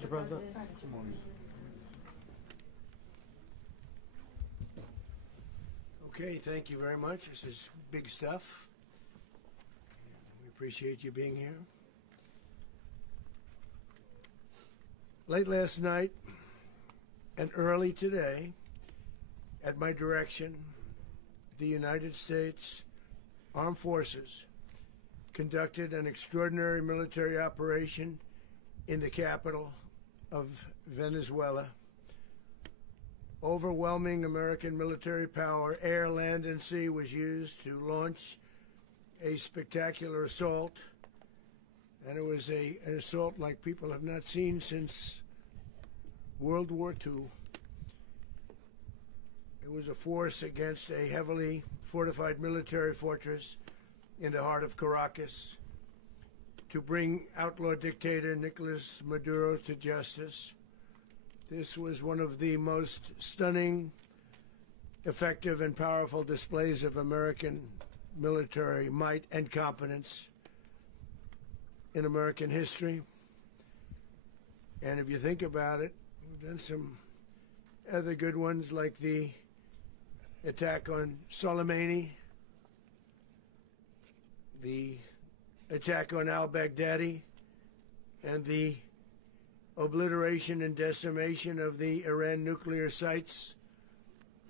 Mr. President. Okay, thank you very much. This is big stuff. We appreciate you being here. Late last night and early today, at my direction, the United States Armed Forces conducted an extraordinary military operation in the capital of Venezuela. Overwhelming American military power, air, land, and sea, was used to launch a spectacular assault. And it was an assault like people have not seen since World War II. It was a force against a heavily fortified military fortress in the heart of Caracas to bring outlaw dictator Nicolás Maduro to justice. This was one of the most stunning, effective, and powerful displays of American military might and competence in American history. And if you think about it, we've done some other good ones, like the attack on Soleimani, the attack on al-Baghdadi, and the obliteration and decimation of the Iran nuclear sites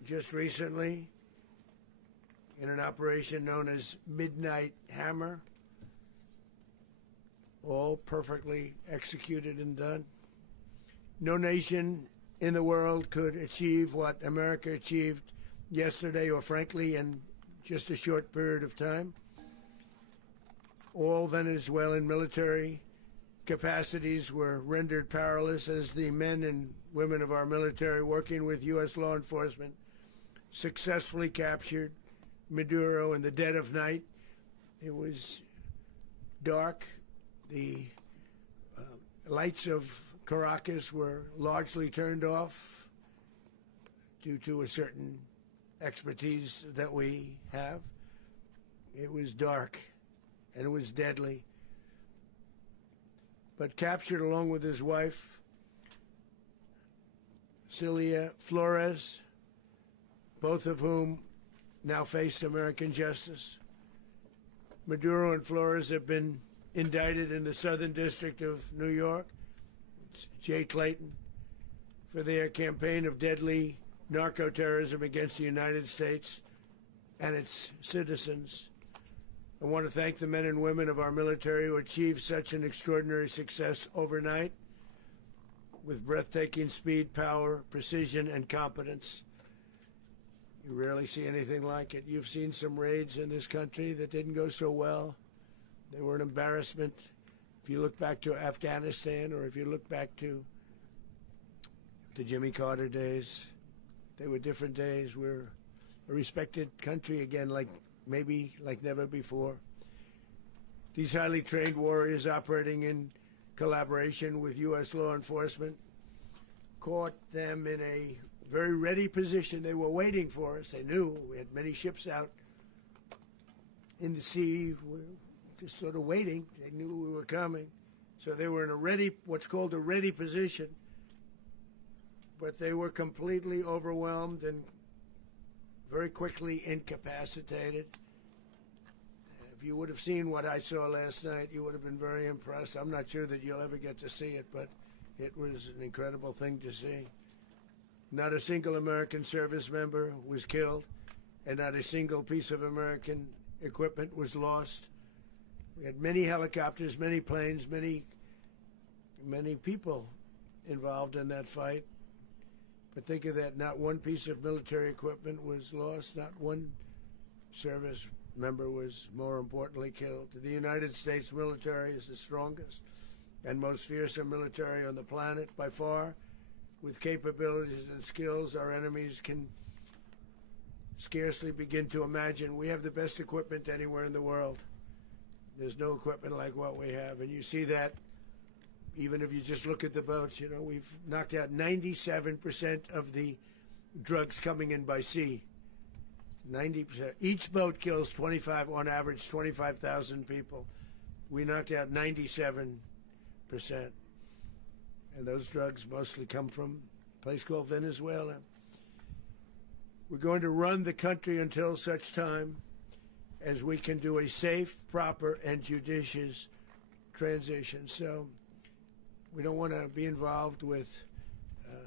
just recently in an operation known as Midnight Hammer, all perfectly executed and done. No nation in the world could achieve what America achieved yesterday, or frankly in just a short period of time. All Venezuelan military capacities were rendered powerless as the men and women of our military, working with U.S. law enforcement, successfully captured Maduro in the dead of night. It was dark. The lights of Caracas were largely turned off due to a certain expertise that we have. It was dark, and it was deadly. But captured along with his wife, Celia Flores, both of whom now face American justice. Maduro and Flores have been indicted in the Southern District of New York, it's Jay Clayton, for their campaign of deadly narco-terrorism against the United States and its citizens. I want to thank the men and women of our military who achieved such an extraordinary success overnight with breathtaking speed, power, precision, and competence. You rarely see anything like it. You've seen some raids in this country that didn't go so well. They were an embarrassment. If you look back to Afghanistan, or if you look back to the Jimmy Carter days, they were different days. We're a respected country again, maybe like never before. These highly trained warriors, operating in collaboration with U.S. law enforcement, caught them in a very ready position. They were waiting for us. They knew we had many ships out in the sea, just sort of waiting. They knew we were coming. So they were in a ready, what's called a ready position. But they were completely overwhelmed and very quickly incapacitated. If you would have seen what I saw last night, you would have been very impressed. I'm not sure that you'll ever get to see it, but it was an incredible thing to see. Not a single American service member was killed, and not a single piece of American equipment was lost. We had many helicopters, many planes, many people involved in that fight. But think of that, not one piece of military equipment was lost, not one service member was, more importantly, killed. The United States military is the strongest and most fearsome military on the planet by far, with capabilities and skills our enemies can scarcely begin to imagine. We have the best equipment anywhere in the world. There's no equipment like what we have, and you see that even if you just look at the boats. You know, we've knocked out 97% of the drugs coming in by sea. 90%. Each boat kills on average, 25,000 people. We knocked out 97%. and those drugs mostly come from a place called Venezuela. We're going to run the country until such time as we can do a safe, proper, and judicious transition. So we don't want to be involved with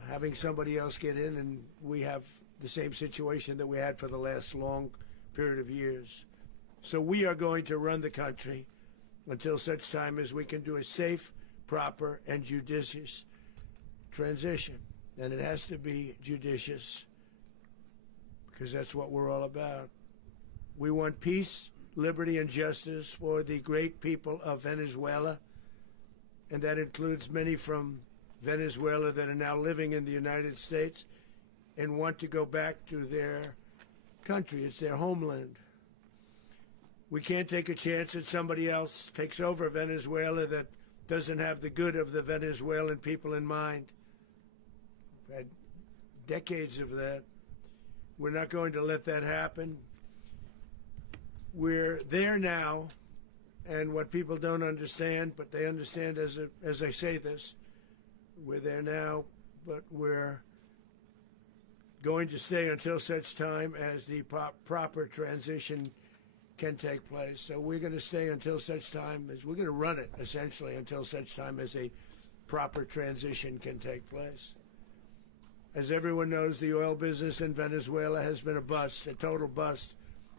having somebody else get in, and we have the same situation that we had for the last long period of years. So we are going to run the country until such time as we can do a safe, proper, and judicious transition. And it has to be judicious because that's what we're all about. We want peace, liberty, and justice for the great people of Venezuela, and that includes many from Venezuela that are now living in the United States and want to go back to their country. It's their homeland. We can't take a chance that somebody else takes over Venezuela that doesn't have the good of the Venezuelan people in mind. We've had decades of that. We're not going to let that happen. We're there now, and what people don't understand, but they understand as I say this, we're there now, but we're going to stay until such time as the proper transition can take place. So we're going to stay until such time as we're going to run it, essentially, until such time as a proper transition can take place. As everyone knows, the oil business in Venezuela has been a bust, a total bust,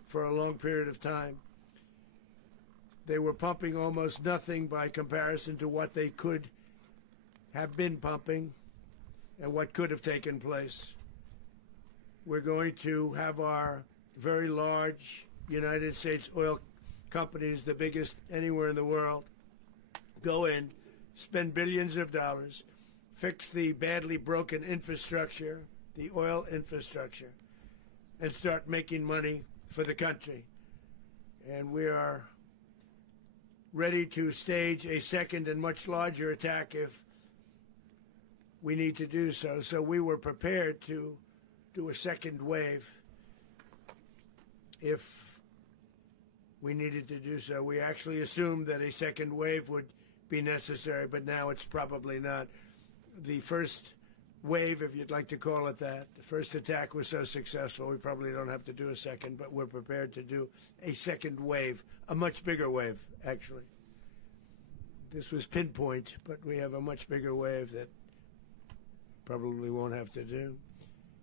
for a long period of time. They were pumping almost nothing by comparison to what they could have been pumping and what could have taken place. We're going to have our very large United States oil companies, the biggest anywhere in the world, go in, spend billions of dollars, fix the badly broken infrastructure, the oil infrastructure, and start making money for the country. And we are ready to stage a second and much larger attack if we need to do so. So we were prepared to do a second wave if we needed to do so. We actually assumed that a second wave would be necessary, but now it's probably not. The first wave, if you'd like to call it that, the first attack was so successful, we probably don't have to do a second, but we're prepared to do a second wave, a much bigger wave, actually. This was pinpoint, but we have a much bigger wave that probably won't have to do.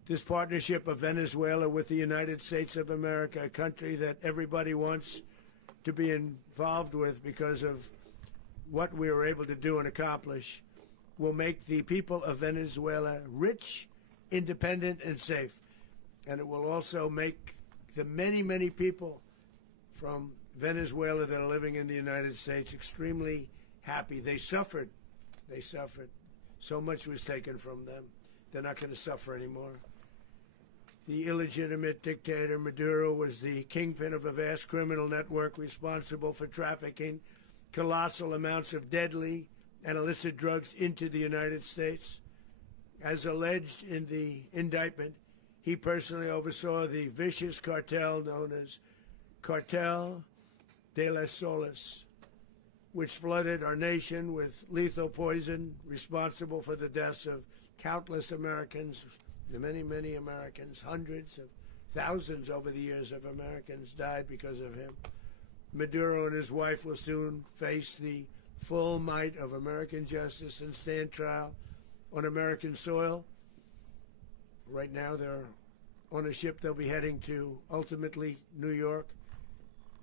This partnership of Venezuela with the United States of America, a country that everybody wants to be involved with because of what we were able to do and accomplish, will make the people of Venezuela rich, independent, and safe. And it will also make the many, many people from Venezuela that are living in the United States extremely happy. They suffered. They suffered. So much was taken from them. They're not going to suffer anymore. The illegitimate dictator Maduro was the kingpin of a vast criminal network responsible for trafficking colossal amounts of deadly and illicit drugs into the United States. As alleged in the indictment, he personally oversaw the vicious cartel known as Cartel de las Solas, which flooded our nation with lethal poison, responsible for the deaths of countless Americans, many, many Americans. Hundreds of thousands over the years of Americans died because of him. Maduro and his wife will soon face the full might of American justice and stand trial on American soil. Right now they're on a ship. They'll be heading to, ultimately, New York,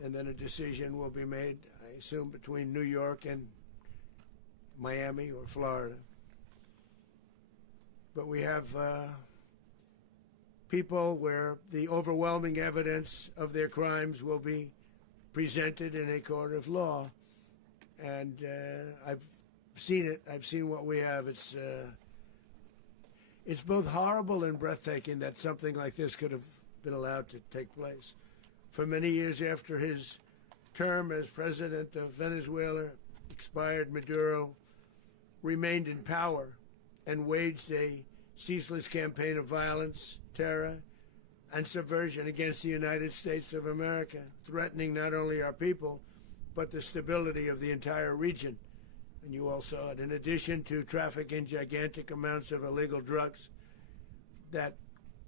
and then a decision will be made, I assume, between New York and Miami or Florida. But we have people where the overwhelming evidence of their crimes will be presented in a court of law. And I've seen it. I've seen what we have. It's both horrible and breathtaking that something like this could have been allowed to take place. For many years after his term as president of Venezuela expired, Maduro remained in power and waged a ceaseless campaign of violence, terror, and subversion against the United States of America, threatening not only our people, but the stability of the entire region. and you all saw it, in addition to trafficking gigantic amounts of illegal drugs that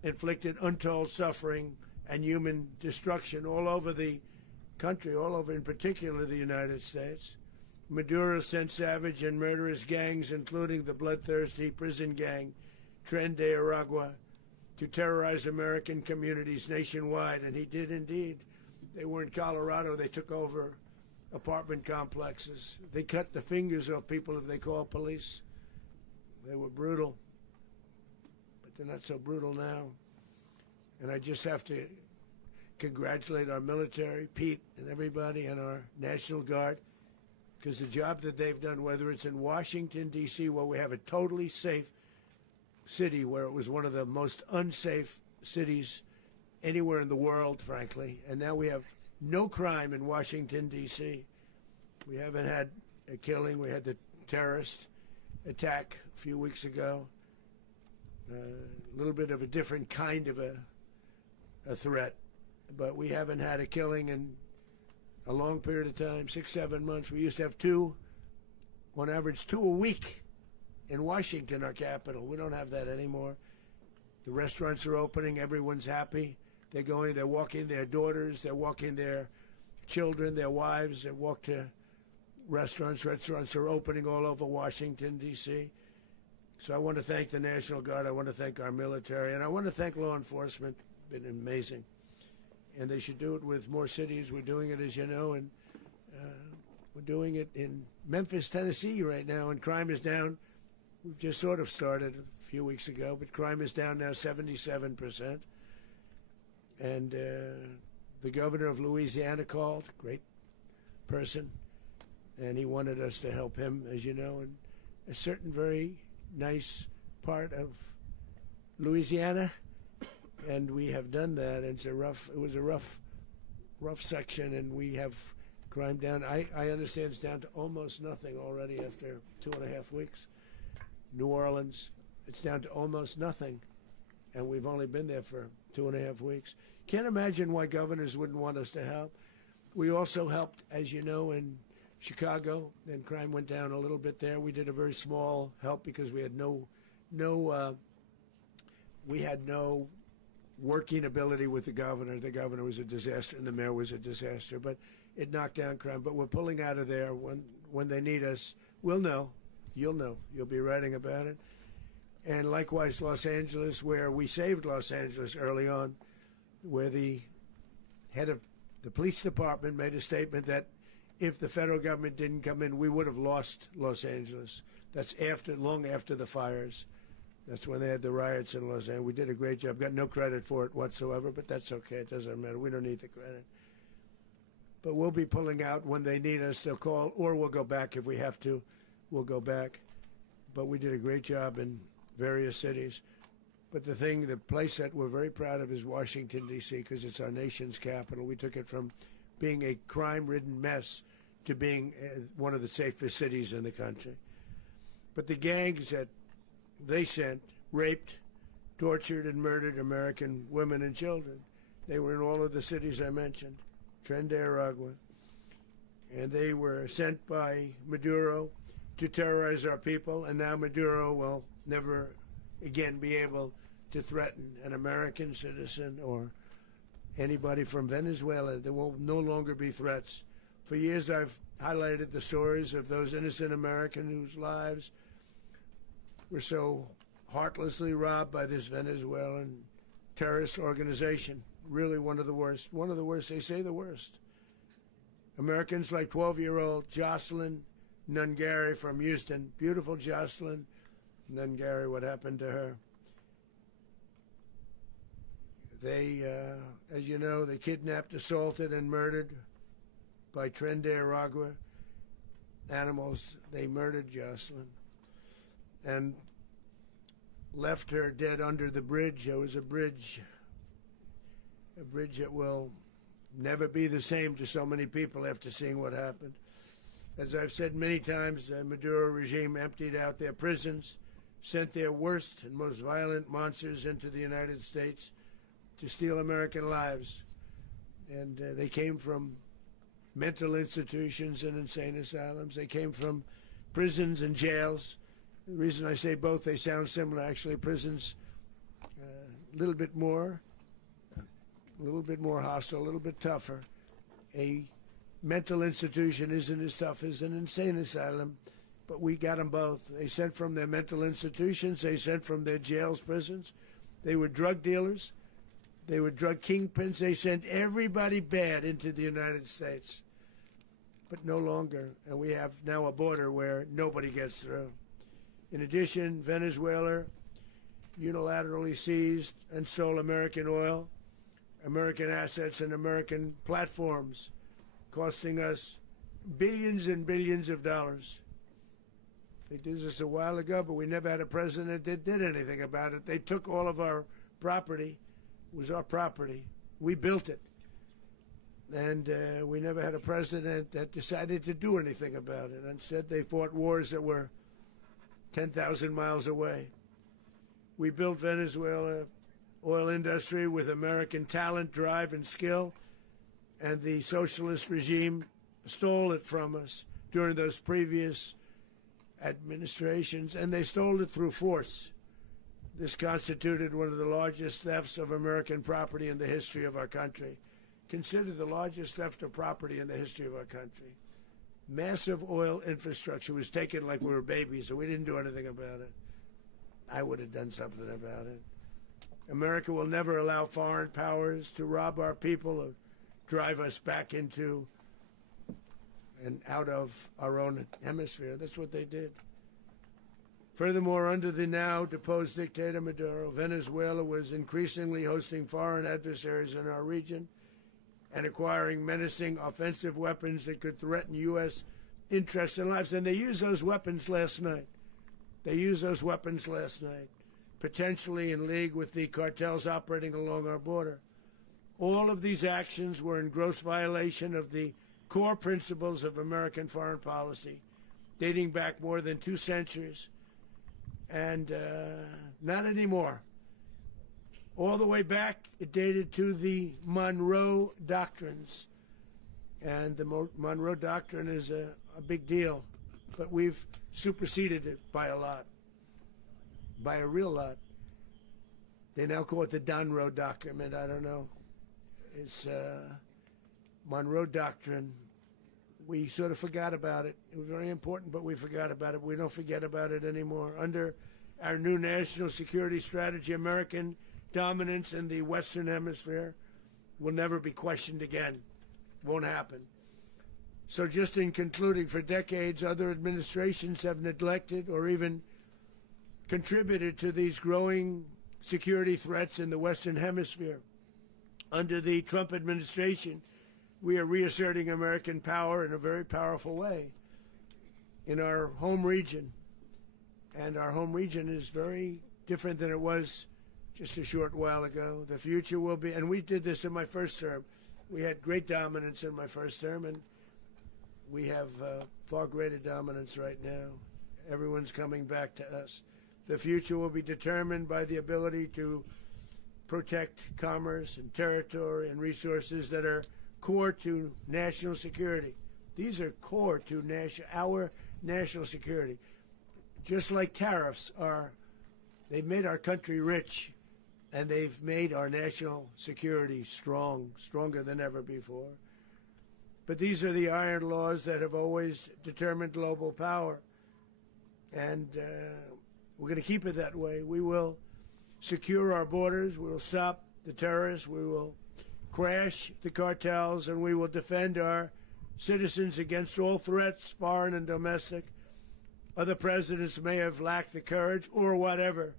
inflicted untold suffering and human destruction all over the country, all over in particular the United States. Maduro sent savage and murderous gangs, including the bloodthirsty prison gang Tren de Aragua, to terrorize American communities nationwide, and he did indeed. They were in Colorado. They took over apartment complexes. They cut the fingers off people if they called police. They were brutal, but they're not so brutal now. And I just have to congratulate our military, Pete and everybody, and our National Guard, because the job that they've done, whether it's in Washington, D.C., where we have a totally safe city, where it was one of the most unsafe cities anywhere in the world, frankly, and now we have no crime in Washington, D.C. We haven't had a killing. We had the terrorist attack a few weeks ago. A little bit of a different kind of a threat, but we haven't had a killing in a long period of time, 6, 7 months. We used to have two, on average, 2 a week in Washington, our capital. We don't have that anymore. The restaurants are opening. Everyone's happy. They're going, they're walking their daughters, they're walking their children, their wives. They walk to restaurants. Restaurants are opening all over Washington, D.C. So I want to thank the National Guard. I want to thank our military. And I want to thank law enforcement. Been amazing. And they should do it with more cities. We're doing it, as you know, and we're doing it in Memphis, Tennessee right now, and crime is down. We've just sort of started a few weeks ago, but crime is down now 77%. And the governor of Louisiana called, great person, and he wanted us to help him, as you know, in a certain very nice part of Louisiana. And we have done that. It was a rough section, and we have crime down. I understand it's down to almost nothing already after 2.5 weeks. New Orleans, it's down to almost nothing, and we've only been there for 2.5 weeks. Can't imagine why governors wouldn't want us to help. We also helped, as you know, in Chicago, and crime went down a little bit there. We did a very small help because we had no working ability with the governor. The governor was a disaster, and the mayor was a disaster, but it knocked down crime. But we're pulling out of there. When they need us, we'll know. You'll know. You'll be writing about it. And likewise, Los Angeles, where we saved Los Angeles early on, where the head of the police department made a statement that if the federal government didn't come in, we would have lost Los Angeles. That's long after the fires. That's when they had the riots in Los Angeles. We did a great job. Got no credit for it whatsoever, but that's okay. It doesn't matter. We don't need the credit. But we'll be pulling out when they need us. They'll call, or we'll go back if we have to. We'll go back. But we did a great job in various cities. But the place that we're very proud of is Washington, D.C., because it's our nation's capital. We took it from being a crime-ridden mess to being one of the safest cities in the country. But the gangs that they sent raped, tortured, and murdered American women and children. They were in all of the cities I mentioned, Tren de Aragua. And they were sent by Maduro to terrorize our people, and now Maduro will never again be able to threaten an American citizen or anybody from Venezuela. There will no longer be threats. For years I've highlighted the stories of those innocent Americans whose lives were so heartlessly robbed by this Venezuelan terrorist organization. Really one of the worst. One of the worst, they say the worst. Americans like 12-year-old Jocelyn Nungari from Houston. Beautiful Jocelyn Nungari, what happened to her? They, as you know, they kidnapped, assaulted, and murdered by Tren de Aragua animals. They murdered Jocelyn and left her dead under the bridge. There was a bridge that will never be the same to so many people after seeing what happened. As I've said many times, the Maduro regime emptied out their prisons, sent their worst and most violent monsters into the United States to steal American lives. And they came from mental institutions and insane asylums. They came from prisons and jails. The reason I say both, they sound similar. Actually, prisons a little bit more hostile, a little bit tougher. A mental institution isn't as tough as an insane asylum, but we got them both. They sent from their mental institutions. They sent from their jails, prisons. They were drug dealers. They were drug kingpins. They sent everybody bad into the United States, but no longer. And we have now a border where nobody gets through. In addition, Venezuela unilaterally seized and stole American oil, American assets, and American platforms, costing us billions and billions of dollars. They did this a while ago, but we never had a president that did anything about it. They took all of our property. It was our property. We built it. And we never had a president that decided to do anything about it. Instead, they fought wars that were 10,000 miles away. We built Venezuela oil industry with American talent, drive, and skill, and the socialist regime stole it from us during those previous administrations, and they stole it through force. This constituted one of the largest thefts of American property in the history of our country. Considered the largest theft of property in the history of our country. Massive oil infrastructure was taken like we were babies, and we didn't do anything about it. I would have done something about it. America will never allow foreign powers to rob our people or drive us back into and out of our own hemisphere. That's what they did. Furthermore, under the now deposed dictator Maduro, Venezuela was increasingly hosting foreign adversaries in our region and acquiring menacing offensive weapons that could threaten U.S. interests and lives. And they used those weapons last night. Potentially in league with the cartels operating along our border. All of these actions were in gross violation of the core principles of American foreign policy, dating back more than 2 centuries, and not anymore. All the way back, it dated to the Monroe Doctrines, and the Monroe Doctrine is a big deal, but we've superseded it by a lot, by a real lot. They now call it the Monroe Document. I don't know. It's Monroe Doctrine. We sort of forgot about it. It was very important, but we forgot about it. We don't forget about it anymore. Under our new national security strategy, American dominance in the Western Hemisphere will never be questioned again. Won't happen. So just in concluding, for decades, other administrations have neglected or even contributed to these growing security threats in the Western Hemisphere. Under the Trump administration, we are reasserting American power in a very powerful way in our home region. And our home region is very different than it was just a short while ago. The future will be, and we did this in my first term. We had great dominance in my first term, and we have far greater dominance right now. Everyone's coming back to us. The future will be determined by the ability to protect commerce and territory and resources that are core to national security. These are core to our national security. Just like tariffs are, they've made our country rich, and they've made our national security stronger than ever before. But these are the iron laws that have always determined global power. And we're going to keep it that way. We will secure our borders. We will stop the terrorists. We will crash the cartels, and we will defend our citizens against all threats, foreign and domestic. Other presidents may have lacked the courage or whatever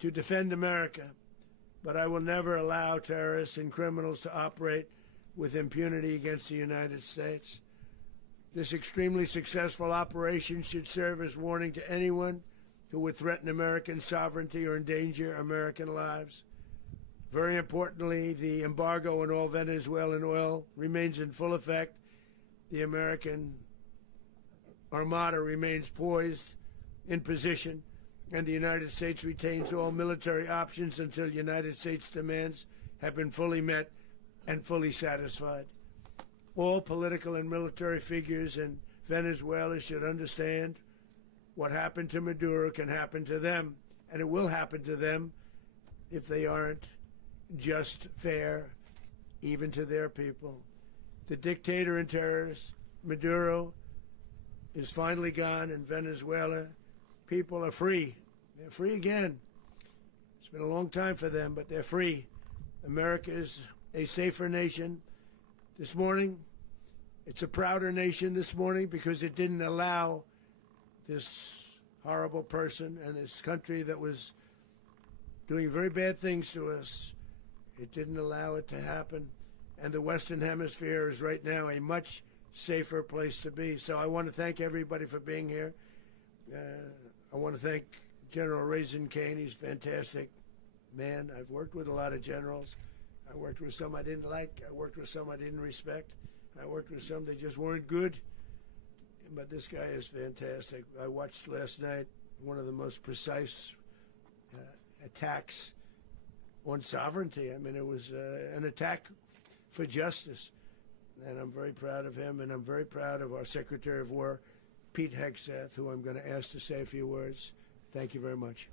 to defend America, but I will never allow terrorists and criminals to operate with impunity against the United States. This extremely successful operation should serve as warning to anyone who would threaten American sovereignty or endanger American lives. Very importantly, the embargo on all Venezuelan oil remains in full effect. The American Armada remains poised in position, and the United States retains all military options until United States demands have been fully met and fully satisfied. All political and military figures and Venezuela should understand what happened to Maduro can happen to them, and it will happen to them if they aren't just, fair, even to their people. The dictator and terrorist, Maduro, is finally gone in Venezuela. People are free. They're free again. It's been a long time for them, but they're free. America is a safer nation. This morning, it's a prouder nation this morning because it didn't allow this horrible person and this country that was doing very bad things to us. It didn't allow it to happen. And the Western Hemisphere is right now a much safer place to be. So I want to thank everybody for being here. I want to thank General Raisin Kane. He's a fantastic man. I've worked with a lot of generals. I worked with some I didn't like. I worked with some I didn't respect. I worked with some that just weren't good. But this guy is fantastic. I watched last night one of the most precise attacks on sovereignty. I mean, it was an attack for justice. And I'm very proud of him, and I'm very proud of our Secretary of War, Pete Hegseth, who I'm going to ask to say a few words. Thank you very much.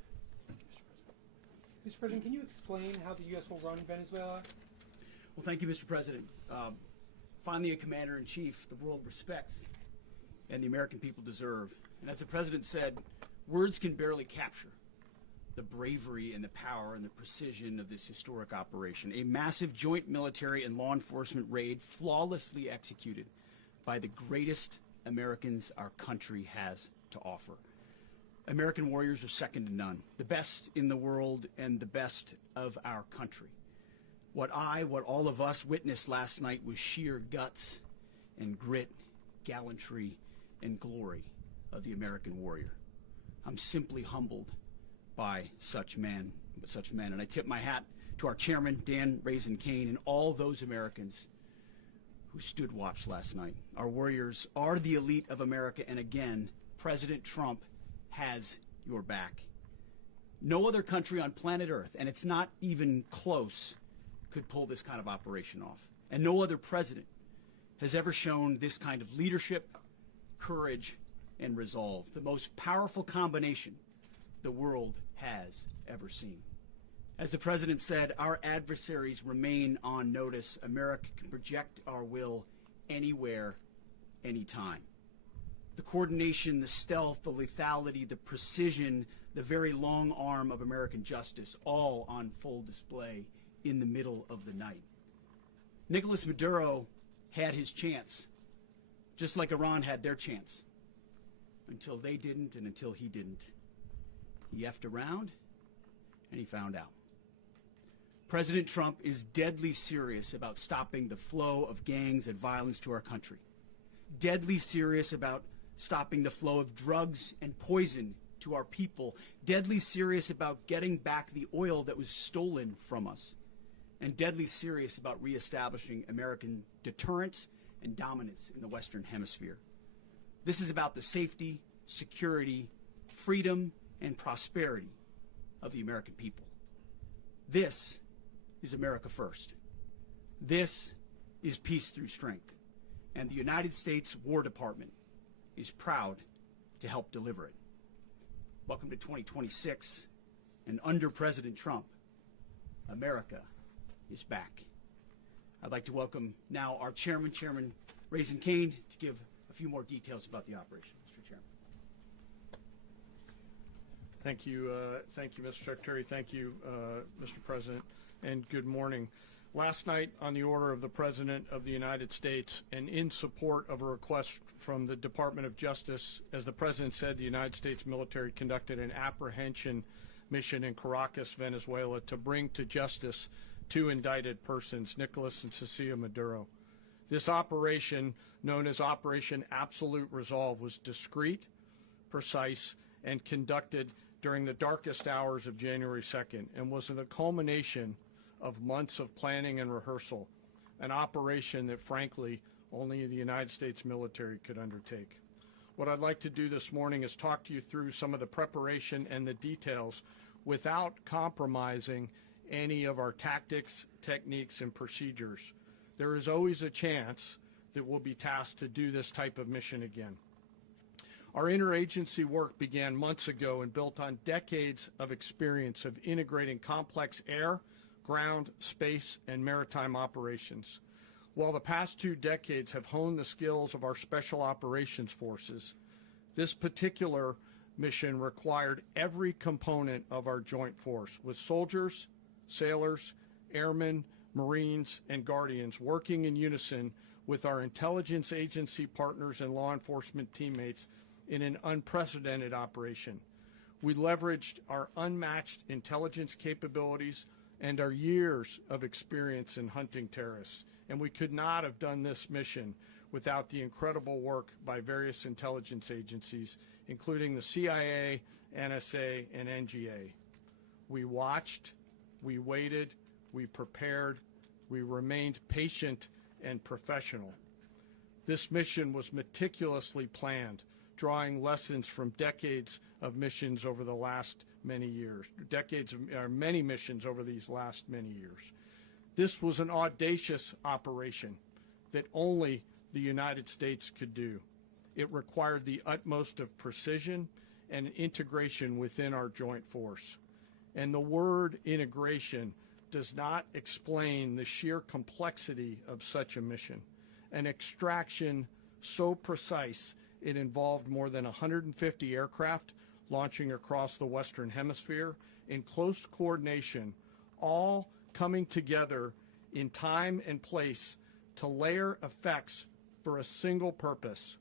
Mr. President, can you explain how the U.S. will run Venezuela? Well, thank you, Mr. President. Finally, a commander-in-chief the world respects and the American people deserve. And as the President said, words can barely capture the bravery and the power and the precision of this historic operation. A massive joint military and law enforcement raid flawlessly executed by the greatest Americans our country has to offer. American warriors are second to none, the best in the world and the best of our country. What all of us witnessed last night was sheer guts and grit, gallantry, and glory of the American warrior. I'm simply humbled by such men, and I tip my hat to our chairman, Dan Raisin Kane, and all those Americans who stood watch last night. Our warriors are the elite of America, and again, President Trump has your back. No other country on planet Earth, and it's not even close, could pull this kind of operation off. And no other president has ever shown this kind of leadership, courage, and resolve. The most powerful combination the world has ever seen. As the President said, our adversaries remain on notice. America can project our will anywhere, anytime. The coordination, the stealth, the lethality, the precision, the very long arm of American justice, all on full display in the middle of the night. Nicolás Maduro had his chance, just like Iran had their chance, until they didn't and until he didn't. He effed around, and he found out. President Trump is deadly serious about stopping the flow of gangs and violence to our country. Deadly serious about stopping the flow of drugs and poison to our people. Deadly serious about getting back the oil that was stolen from us. And deadly serious about reestablishing American deterrence and dominance in the Western Hemisphere. This is about the safety, security, freedom, and prosperity of the American people. This is America first. This is peace through strength. And the United States War Department is proud to help deliver it. Welcome to 2026, and under President Trump, America is back. I'd like to welcome now our chairman, Chairman Raisin Kane, to give a few more details about the operation. Mr. Chairman. Thank you, Mr. Secretary. Thank you, Mr. President, and good morning. Last night, on the order of the President of the United States and in support of a request from the Department of Justice, as the President said, the United States military conducted an apprehension mission in Caracas, Venezuela, to bring to justice two indicted persons, Nicolás and Cecilia Maduro. This operation, known as Operation Absolute Resolve, was discreet, precise, and conducted during the darkest hours of January 2nd and was the culmination of months of planning and rehearsal, an operation that, frankly, only the United States military could undertake. What I'd like to do this morning is talk to you through some of the preparation and the details without compromising any of our tactics, techniques, and procedures. There is always a chance that will be tasked to do this type of mission again. Our interagency work began months ago and built on decades of experience of integrating complex air, ground, space, and maritime operations. While the past 2 decades have honed the skills of our special operations forces, this particular mission required every component of our joint force, with soldiers, sailors, airmen, Marines, and Guardians working in unison with our intelligence agency partners and law enforcement teammates in an unprecedented operation. We leveraged our unmatched intelligence capabilities and our years of experience in hunting terrorists, and we could not have done this mission without the incredible work by various intelligence agencies, including the CIA, NSA, and NGA. We watched, we waited, we prepared, we remained patient and professional. This mission was meticulously planned, drawing lessons from decades of missions over the last many years, many missions over these last many years. This was an audacious operation that only the United States could do. It required the utmost of precision and integration within our joint force. And the word integration does not explain the sheer complexity of such a mission. An extraction so precise it involved more than 150 aircraft launching across the Western Hemisphere in close coordination, all coming together in time and place to layer effects for a single purpose: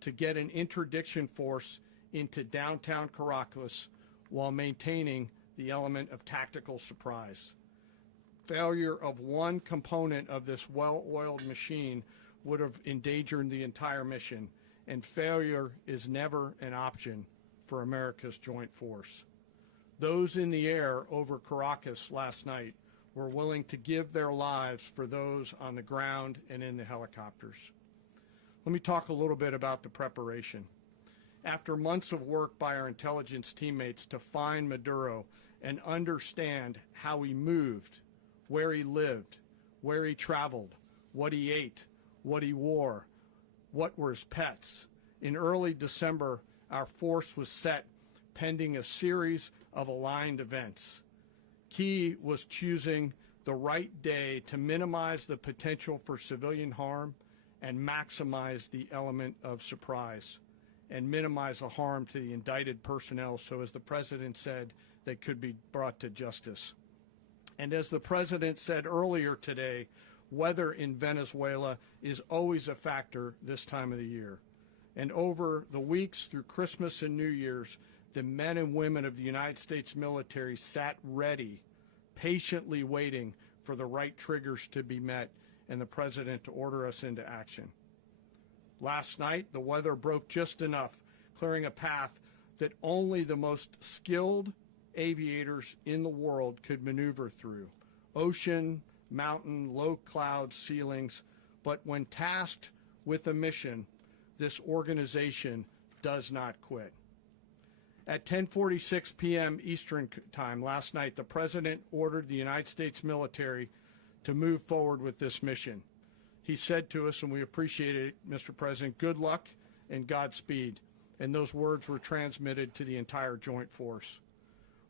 to get an interdiction force into downtown Caracas while maintaining the element of tactical surprise. Failure of one component of this well-oiled machine would have endangered the entire mission, and failure is never an option for America's joint force. Those in the air over Caracas last night were willing to give their lives for those on the ground and in the helicopters. Let me talk a little bit about the preparation. After months of work by our intelligence teammates to find Maduro and understand how he moved, where he lived, where he traveled, what he ate, what he wore, what were his pets, in early December, our force was set pending a series of aligned events. Key was choosing the right day to minimize the potential for civilian harm and maximize the element of surprise, and minimize the harm to the indicted personnel, so as the President said, they could be brought to justice. And as the President said earlier today, weather in Venezuela is always a factor this time of the year. And over the weeks through Christmas and New Year's, the men and women of the United States military sat ready, patiently waiting for the right triggers to be met and the President to order us into action. Last night, the weather broke just enough, clearing a path that only the most skilled aviators in the world could maneuver through. Ocean, mountain, low cloud ceilings, but when tasked with a mission, this organization does not quit. At 10:46 p.m. Eastern Time last night, the President ordered the United States military to move forward with this mission. He said to us, and we appreciate it, Mr. President, good luck and Godspeed. And those words were transmitted to the entire joint force.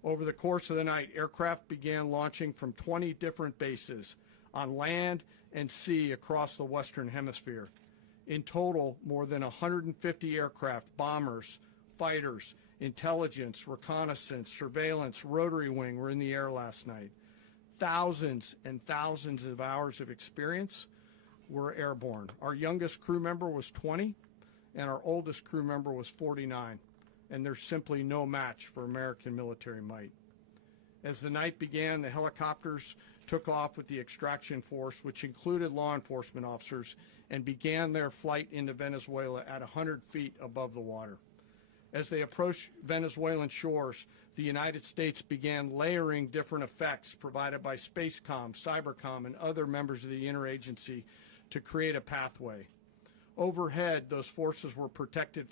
Over the course of the night, aircraft began launching from 20 different bases on land and sea across the Western Hemisphere. In total, more than 150 aircraft, bombers, fighters, intelligence, reconnaissance, surveillance, rotary wing were in the air last night. Thousands and thousands of hours of experience were airborne. Our youngest crew member was 20, and our oldest crew member was 49, and there's simply no match for American military might. As the night began, the helicopters took off with the extraction force, which included law enforcement officers, and began their flight into Venezuela at 100 feet above the water. As they approached Venezuelan shores, the United States began layering different effects provided by Spacecom, Cybercom, and other members of the interagency to create a pathway. Overhead, those forces were protected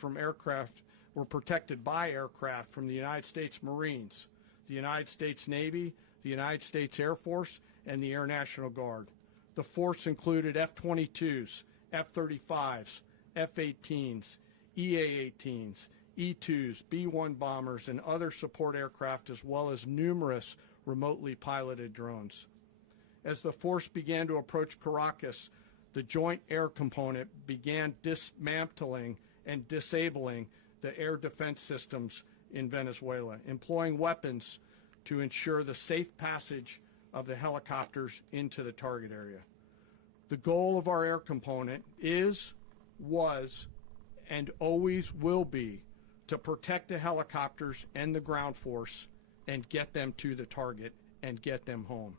by aircraft from the United States Marines, the United States Navy, the United States Air Force, and the Air National Guard. The force included F-22s, F-35s, F-18s, EA-18s, E-2s, B-1 bombers, and other support aircraft, as well as numerous remotely piloted drones. As the force began to approach Caracas, the Joint Air Component began dismantling and disabling the air defense systems in Venezuela, employing weapons to ensure the safe passage of the helicopters into the target area. The goal of our air component is, was, and always will be to protect the helicopters and the ground force and get them to the target and get them home.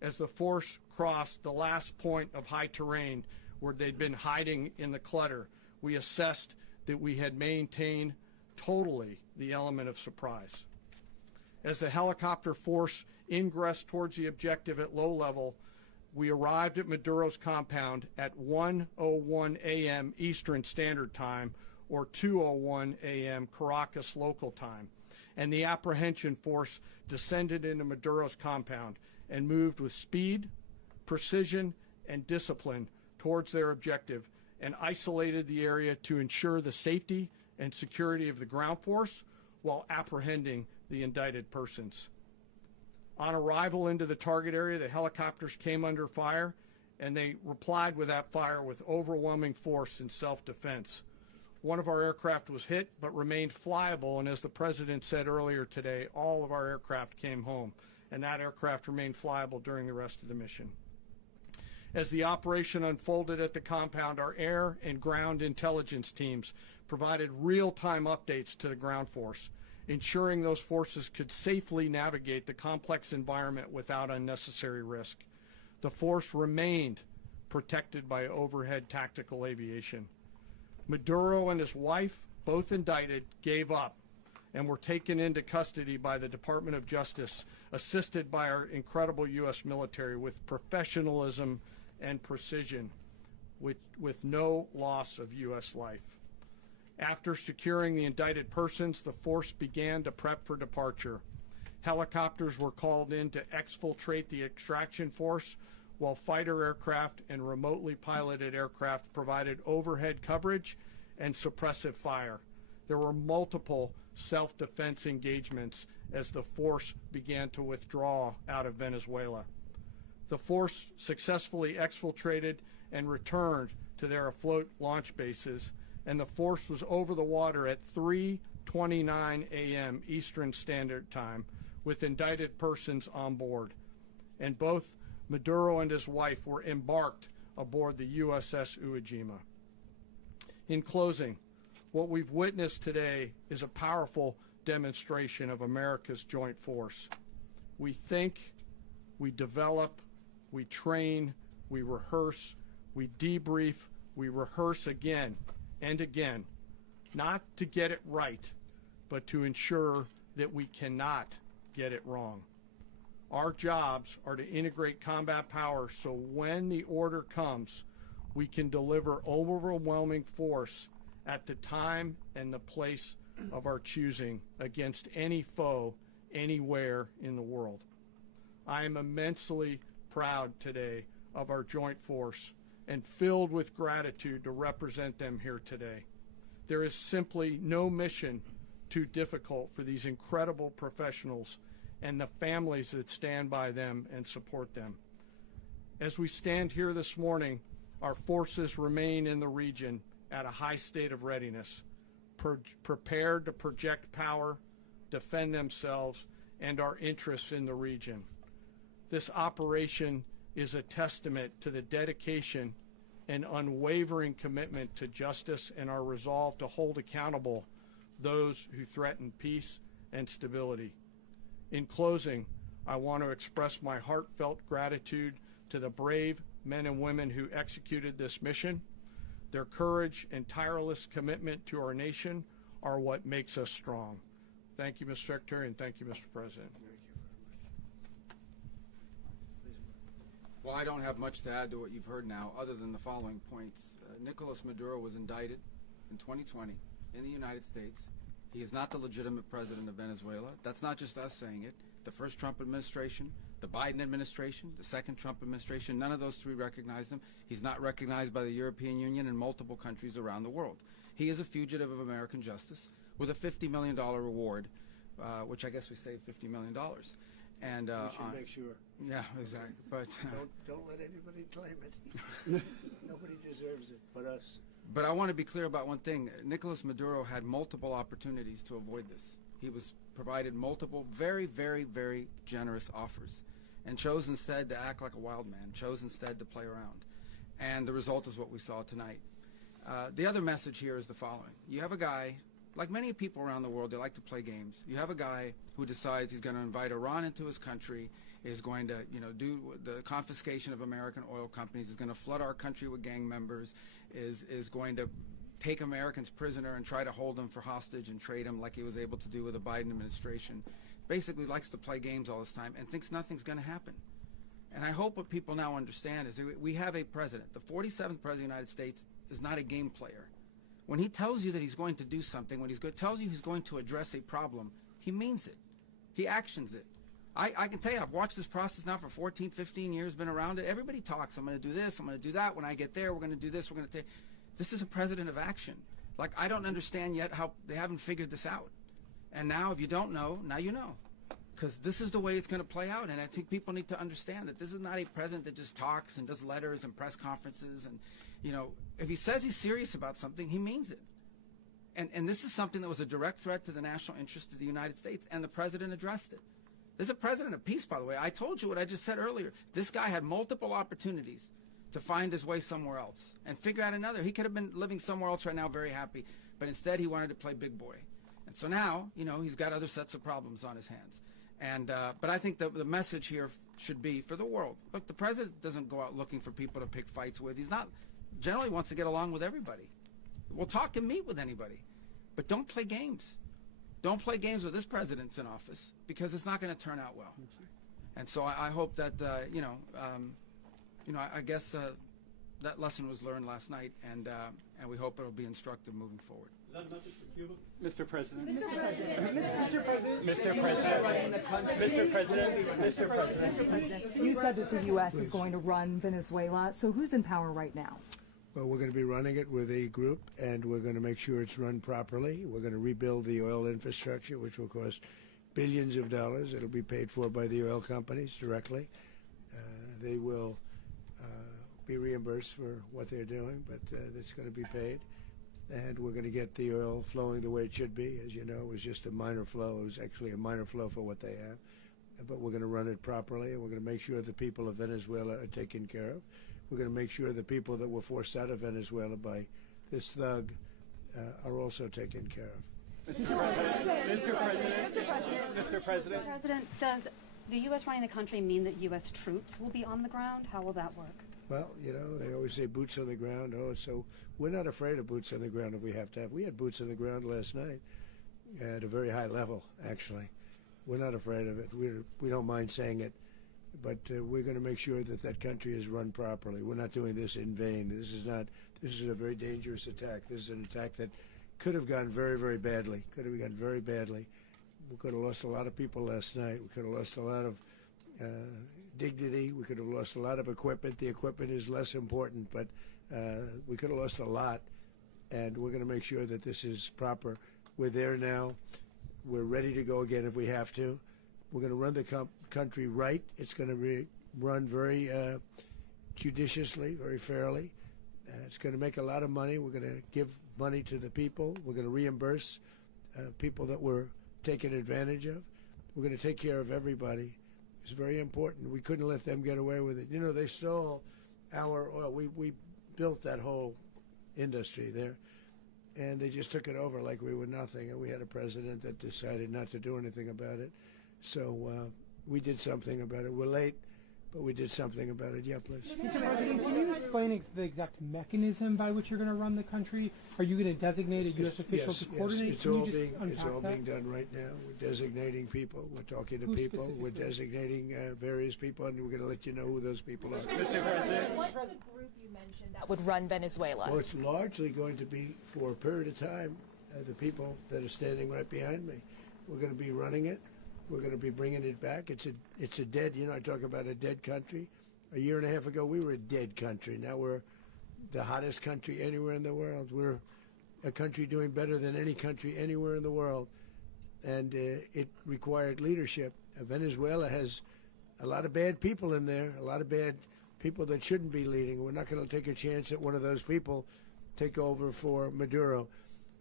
As the force crossed the last point of high terrain where they'd been hiding in the clutter, we assessed that we had maintained totally the element of surprise. As the helicopter force ingressed towards the objective at low level, we arrived at Maduro's compound at 1:01 a.m. Eastern Standard Time, or 2:01 a.m. Caracas local time, and the apprehension force descended into Maduro's compound and moved with speed, precision, and discipline towards their objective, and isolated the area to ensure the safety and security of the ground force while apprehending the indicted persons. On arrival into the target area, the helicopters came under fire, and they replied with that fire with overwhelming force in self-defense. One of our aircraft was hit but remained flyable, and as the President said earlier today, all of our aircraft came home, and that aircraft remained flyable during the rest of the mission. As the operation unfolded at the compound, our air and ground intelligence teams provided real-time updates to the ground force, ensuring those forces could safely navigate the complex environment without unnecessary risk. The force remained protected by overhead tactical aviation. Maduro and his wife, both indicted, gave up and were taken into custody by the Department of Justice, assisted by our incredible U.S. military with professionalism and precision, with no loss of U.S. life. After securing the indicted persons, the force began to prep for departure. Helicopters were called in to exfiltrate the extraction force, while fighter aircraft and remotely piloted aircraft provided overhead coverage and suppressive fire. There were multiple self-defense engagements as the force began to withdraw out of Venezuela. The force successfully exfiltrated and returned to their afloat launch bases, and the force was over the water at 3:29 a.m. Eastern Standard Time with indicted persons on board. And both Maduro and his wife were embarked aboard the USS Iwo Jima. In closing, what we've witnessed today is a powerful demonstration of America's joint force. We think, we develop, we train, we rehearse, we debrief, we rehearse again and again, not to get it right, but to ensure that we cannot get it wrong. Our jobs are to integrate combat power so when the order comes, we can deliver overwhelming force at the time and the place of our choosing against any foe anywhere in the world. I am immensely proud today of our joint force and filled with gratitude to represent them here today. There is simply no mission too difficult for these incredible professionals and the families that stand by them and support them. As we stand here this morning, our forces remain in the region at a high state of readiness, prepared to project power, defend themselves, and our interests in the region. This operation is a testament to the dedication and unwavering commitment to justice and our resolve to hold accountable those who threaten peace and stability. In closing, I want to express my heartfelt gratitude to the brave men and women who executed this mission. Their courage and tireless commitment to our nation are what makes us strong. Thank you, Mr. Secretary, and thank you, Mr. President. Well, I don't have much to add to what you've heard now, other than the following points. Nicolás Maduro was indicted in 2020 in the United States. He is not the legitimate president of Venezuela. That's not just us saying it. The first Trump administration, The Biden administration, the second Trump administration, none of those three recognized him. He's not recognized by the European Union and multiple countries around the world. He is a fugitive of American justice with a $50 million reward, which I guess we saved $50 million. And We should make sure. yeah, exactly. But Don't let anybody claim it. Nobody deserves it but us. But I want to be clear about one thing. Nicolás Maduro had multiple opportunities to avoid this. He was provided multiple very, very, very generous offers and chose instead to act like a wild man, chose instead to play around. And the result is what we saw tonight. The other message here is the following. You have a guy, like many people around the world, they like to play games. You have a guy who decides he's going to invite Iran into his country, is going to, do the confiscation of American oil companies, is going to flood our country with gang members, is going to take Americans prisoner and try to hold them for hostage and trade them like he was able to do with the Biden administration. Basically likes to play games all this time and thinks nothing's going to happen. And I hope what people now understand is that we have a president. The 47th president of the United States is not a game player. When he tells you that he's going to do something, when tells you he's going to address a problem, he means it. He actions it. I can tell you, I've watched this process now for 14, 15 years, been around it. Everybody talks. I'm going to do this. I'm going to do that. When I get there, we're going to do this. We're going to take. This is a president of action. Like, I don't understand yet how they haven't figured this out. And now, if you don't know, now you know. Because this is the way it's going to play out. And I think people need to understand that this is not a president that just talks and does letters and press conferences. And, if he says he's serious about something, he means it. And this is something that was a direct threat to the national interest of the United States. And the president addressed it. There's a president of peace, by the way. I told you what I just said earlier. This guy had multiple opportunities to find his way somewhere else and figure out another. He could have been living somewhere else right now very happy. But instead, he wanted to play big boy. And so now, he's got other sets of problems on his hands. And but I think the message here should be for the world. Look, the president doesn't go out looking for people to pick fights with. He's not generally wants to get along with everybody. We'll talk and meet with anybody. But don't play games. Don't play games with this president's in office because it's not going to turn out well. And so I hope that, I guess that lesson was learned last night, and we hope it'll be instructive moving forward. Is that a message for Cuba? Mr. President. Mr. President. Mr. President. Mr. President. You said that the U.S. is going to run Venezuela, so who's in power right now? Well, we're going to be running it with a group, and we're going to make sure it's run properly. We're going to rebuild the oil infrastructure, which will cost billions of dollars. It'll be paid for by the oil companies directly. They will be reimbursed for what they're doing, but it's going to be paid. And we're going to get the oil flowing the way it should be. As you know, it was just a minor flow. It was actually a minor flow for what they have. But we're going to run it properly, and we're going to make sure the people of Venezuela are taken care of. We're going to make sure the people that were forced out of Venezuela by this thug are also taken care of. Mr. President. Mr. President. Mr. President. President, does the U.S. running the country mean that U.S. troops will be on the ground? How will that work? Well, they always say boots on the ground. Oh, so we're not afraid of boots on the ground if we have to have. We had boots on the ground last night at a very high level, actually. We're not afraid of it. We don't mind saying it. But we're going to make sure that that country is run properly. We're not doing this in vain. This is a very dangerous attack. This is an attack that could have gone very, very badly. Could have gone very badly. We could have lost a lot of people last night. We could have lost a lot of dignity. We could have lost a lot of equipment. The equipment is less important, but we could have lost a lot. And we're going to make sure that this is proper. We're there now. We're ready to go again if we have to. We're going to run the country right. It's going to be run very judiciously, very fairly. It's going to make a lot of money. We're going to give money to the people. We're going to reimburse people that were taken advantage of. We're going to take care of everybody. It's very important. We couldn't let them get away with it. They stole our oil. We built that whole industry there, and they just took it over like we were nothing. And we had a president that decided not to do anything about it. So we did something about it. We're late, but we did something about it. Yeah, please. Mr. President, can you explain the exact mechanism by which you're going to run the country? Are you going to designate a U.S. official to coordinate? Yes. It's all being done right now. We're designating people. We're talking to people. We're designating various people, and we're going to let you know who those people are. Mr. President. What's the group you mentioned that would run Venezuela? Well, it's largely going to be, for a period of time, the people that are standing right behind me. We're going to be running it. We're going to be bringing it back. It's a dead, I talk about a dead country. A year and a half ago, we were a dead country. Now we're the hottest country anywhere in the world. We're a country doing better than any country anywhere in the world. And it required leadership. Venezuela has a lot of bad people in there, a lot of bad people that shouldn't be leading. We're not going to take a chance that one of those people take over for Maduro.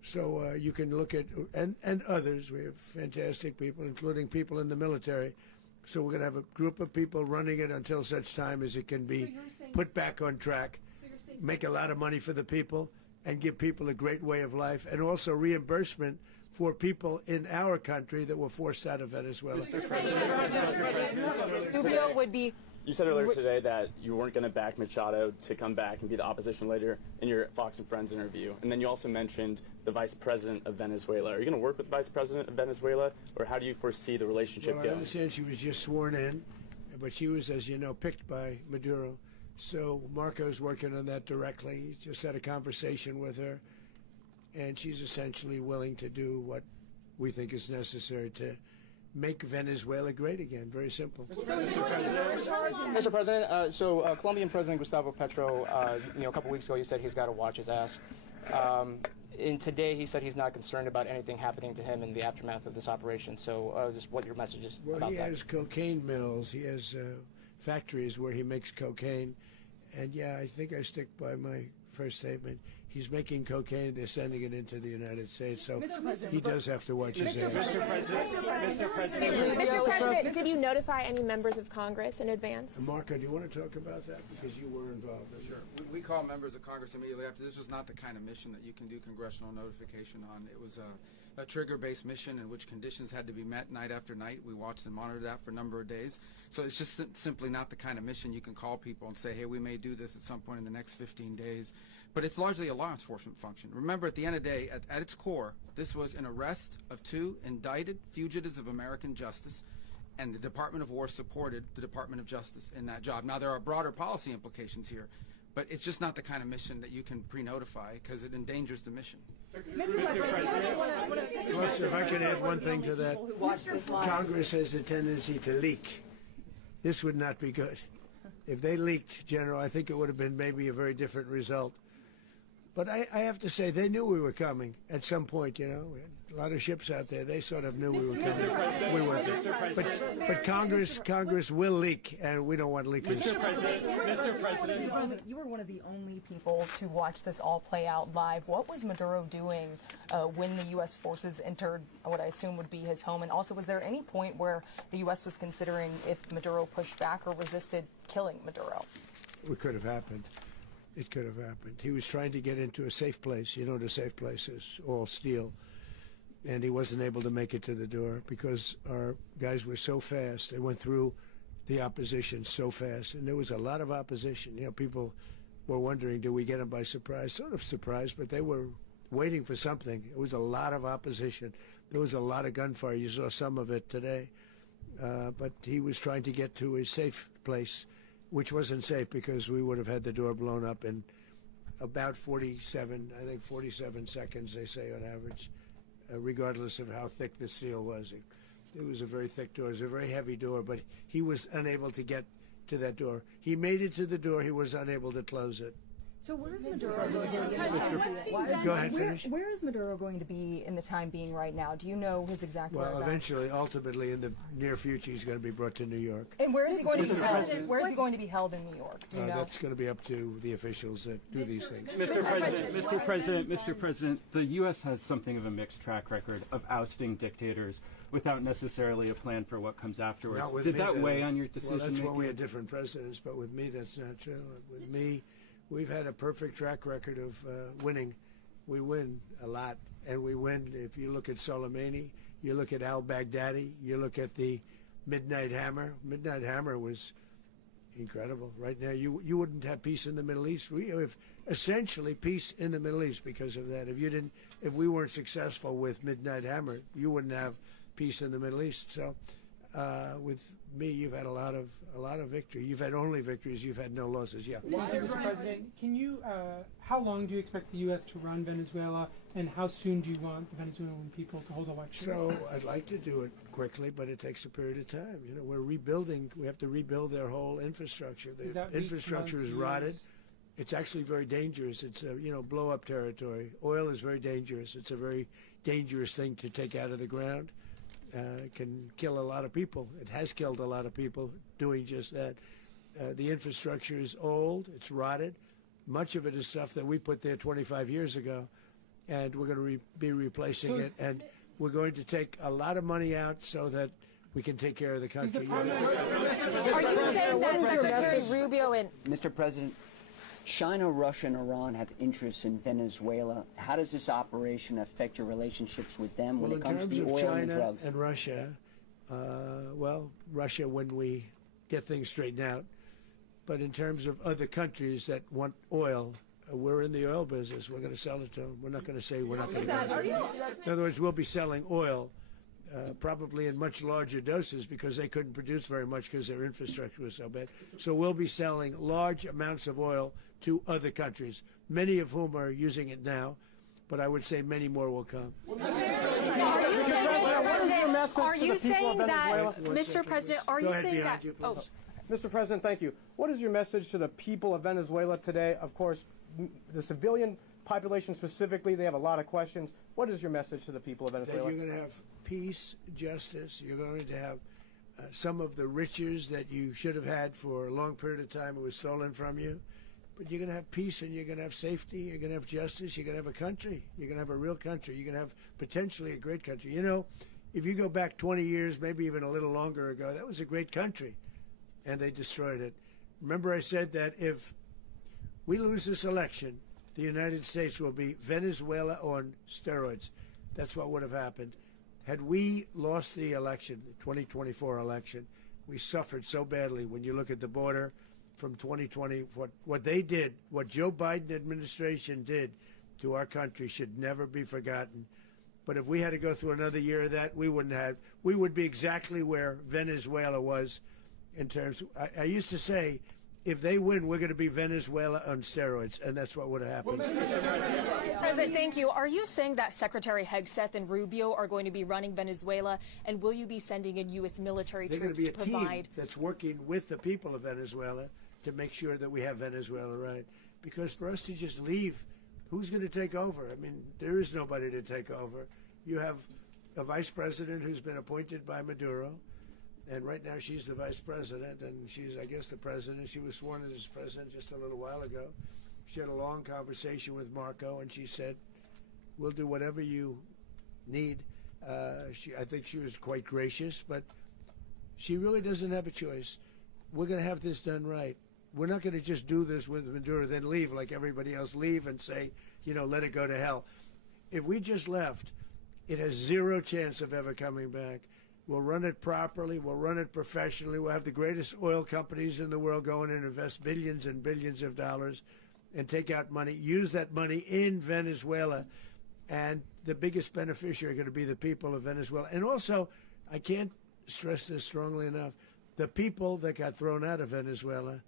So you can look at, and others, we have fantastic people, including people in the military. So we're going to have a group of people running it until such time as it can be put back on track, make a lot of money for the people, and give people a great way of life, and also reimbursement for people in our country that were forced out of Venezuela. Rubio would be. You said earlier today that you weren't going to back Machado to come back and be the opposition leader in your Fox and Friends interview. And then you also mentioned the vice president of Venezuela. Are you going to work with the vice president of Venezuela, or how do you foresee the relationship Well, going? I understand she was just sworn in, but she was, as you know, picked by Maduro. So Marco's working on that directly. He just had a conversation with her, and she's essentially willing to do what we think is necessary to make Venezuela great again. Very simple. Mr. President, Colombian President Gustavo Petro, a couple weeks ago, you said he's got to watch his ass. And today, he said he's not concerned about anything happening to him in the aftermath of this operation. So, just what your message is Well, about that? he has cocaine mills. He has factories where he makes cocaine. And, yeah, I think I stick by my first statement. He's making cocaine. They're sending it into the United States. So he does have to watch his ass. Mr. President, Mr. President, did you notify any members of Congress in advance? Marco, do you want to talk about that? Because you were involved in it. Sure. We call members of Congress immediately after. This was not the kind of mission that you can do congressional notification on. It was a trigger-based mission in which conditions had to be met night after night. We watched and monitored that for a number of days. So it's just simply not the kind of mission you can call people and say, hey, we may do this at some point in the next 15 days. But it's largely a law enforcement function. Remember, at the end of the day, at its core, this was an arrest of 2 indicted fugitives of American justice, and the Department of War supported the Department of Justice in that job. Now, there are broader policy implications here, but it's just not the kind of mission that you can pre-notify because it endangers the mission. Plus, if I could add one thing to that, Congress has a tendency to leak. This would not be good. If they leaked, General, I think it would have been maybe a very different result. But I have to say, they knew we were coming at some point, We had a lot of ships out there. They sort of knew we were coming. We weren't. But Congress will leak, and we don't want leakers. Mr. President, You were one of the only people to watch this all play out live. What was Maduro doing when the U.S. forces entered what I assume would be his home? And also, was there any point where the U.S. was considering if Maduro pushed back or resisted killing Maduro? It could have happened. It could have happened. He was trying to get into a safe place. You know what a safe place is, all steel. And he wasn't able to make it to the door because our guys were so fast. They went through the opposition so fast. And there was a lot of opposition. People were wondering, do we get them by surprise? Sort of surprised, but they were waiting for something. It was a lot of opposition. There was a lot of gunfire. You saw some of it today. But he was trying to get to a safe place, which wasn't safe because we would have had the door blown up in about 47 seconds, they say on average, regardless of how thick the steel was. It was a very thick door. It was a very heavy door, but he was unable to get to that door. He made it to the door. He was unable to close it. So where is Maduro going to be? Go ahead, finish. Where is Maduro going to be in the time being right now? Do you know his exact Well, whereabouts? eventually, ultimately, in the near future, he's going to be brought to New York. And where is he going to be held? Where is he going to be held in New York? Do you know? That's going to be up to the officials that do these things. Mr. President, the U.S. has something of a mixed track record of ousting dictators without necessarily a plan for what comes afterwards. Did that weigh on your decision Well, that's making? when we had different presidents, but with me, that's not true. With me, we've had a perfect track record of winning. We win a lot, and we win. If you look at Soleimani, you look at al-Baghdadi, you look at the Midnight Hammer. Midnight Hammer was incredible. Right now, you wouldn't have peace in the Middle East. We have essentially peace in the Middle East because of that. If we weren't successful with Midnight Hammer, you wouldn't have peace in the Middle East. So with me, you've had a lot of victory. You've had only victories. You've had no losses. Yeah. Mr. President, can you? How long do you expect the U.S. to run Venezuela, and how soon do you want the Venezuelan people to hold elections? So I'd like to do it quickly, but it takes a period of time. You know, we're rebuilding. We have to rebuild their whole infrastructure. The infrastructure is rotted. It's actually very dangerous. It's blow-up territory. Oil is very dangerous. It's a very dangerous thing to take out of the ground. It can kill a lot of people. It has killed a lot of people doing just that. The infrastructure is old. It's rotted. Much of it is stuff that we put there 25 years ago, and we're going to be replacing it. And we're going to take a lot of money out so that we can take care of the country. Are you saying that Secretary Rubio and Mr. President, China, Russia, and Iran have interests in Venezuela. How does this operation affect your relationships with them when it comes to the oil and drugs? In terms of China and Russia, Russia when we get things straightened out. But in terms of other countries that want oil, we're in the oil business. We're going to sell it to them. We're not going to say we're not going to. In other words, we'll be selling oil, probably in much larger doses because they couldn't produce very much because their infrastructure was so bad. So we'll be selling large amounts of oil to other countries, many of whom are using it now, but I would say many more will come. Are you saying that, Mr. President, are you saying that? Mr. President, thank you. What is your message to the people of Venezuela today? Of course, the civilian population specifically, they have a lot of questions. What is your message to the people of Venezuela? That you're going to have peace, justice. You're going to have some of the riches that you should have had for a long period of time. It was stolen from you. But you're going to have peace and you're going to have safety. You're going to have justice. You're going to have a country. You're going to have a real country. You're going to have potentially a great country. You know, if you go back 20 years, maybe even a little longer ago, that was a great country. And they destroyed it. Remember I said that if we lose this election, the United States will be Venezuela on steroids. That's what would have happened. Had we lost the election, the 2024 election, we suffered so badly when you look at the border from 2020. What they did, what Joe Biden administration did to our country should never be forgotten. But if we had to go through another year of that, we wouldn't have. We would be exactly where Venezuela was in terms. I used to say, if they win, we're going to be Venezuela on steroids, and that's what would have happened. President, thank you. Are you saying that Secretary Hegseth and Rubio are going to be running Venezuela, and will you be sending in U.S. military troops to provide? They're going to be a team that's working with the people of Venezuela to make sure that we have Venezuela right. Because for us to just leave, who's going to take over? I mean, there is nobody to take over. You have a vice president who's been appointed by Maduro. And right now she's the vice president, and she's, I guess, the president. She was sworn as president just a little while ago. She had a long conversation with Marco, and she said, we'll do whatever you need. I think she was quite gracious, but she really doesn't have a choice. We're going to have this done right. We're not going to just do this with Maduro, then leave like everybody else, leave and say, let it go to hell. If we just left, it has zero chance of ever coming back. We'll run it properly. We'll run it professionally. We'll have the greatest oil companies in the world go in and invest billions and billions of dollars and take out money, use that money in Venezuela. And the biggest beneficiary are going to be the people of Venezuela. And also, I can't stress this strongly enough, the people that got thrown out of Venezuela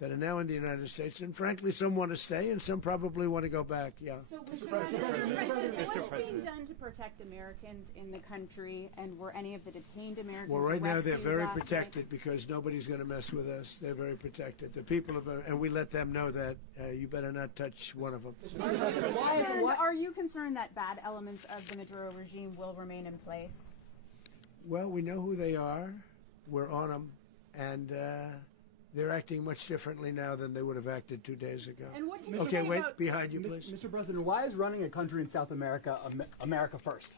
that are now in the United States, and frankly, some want to stay and some probably want to go back. Yeah. So, Mr. President, what is being done to protect Americans in the country, and were any of the detained Americans Well, right now they're very last protected night? because nobody's going to mess with us. They're very protected. The people of, and we let them know that you better not touch one of them. Are you concerned that bad elements of the Maduro regime will remain in place? Well, we know who they are. We're on them, and they're acting much differently now than they would have acted 2 days ago. And what can you okay, say wait, about behind you, please. Mr. President, why is running a country in South America America first?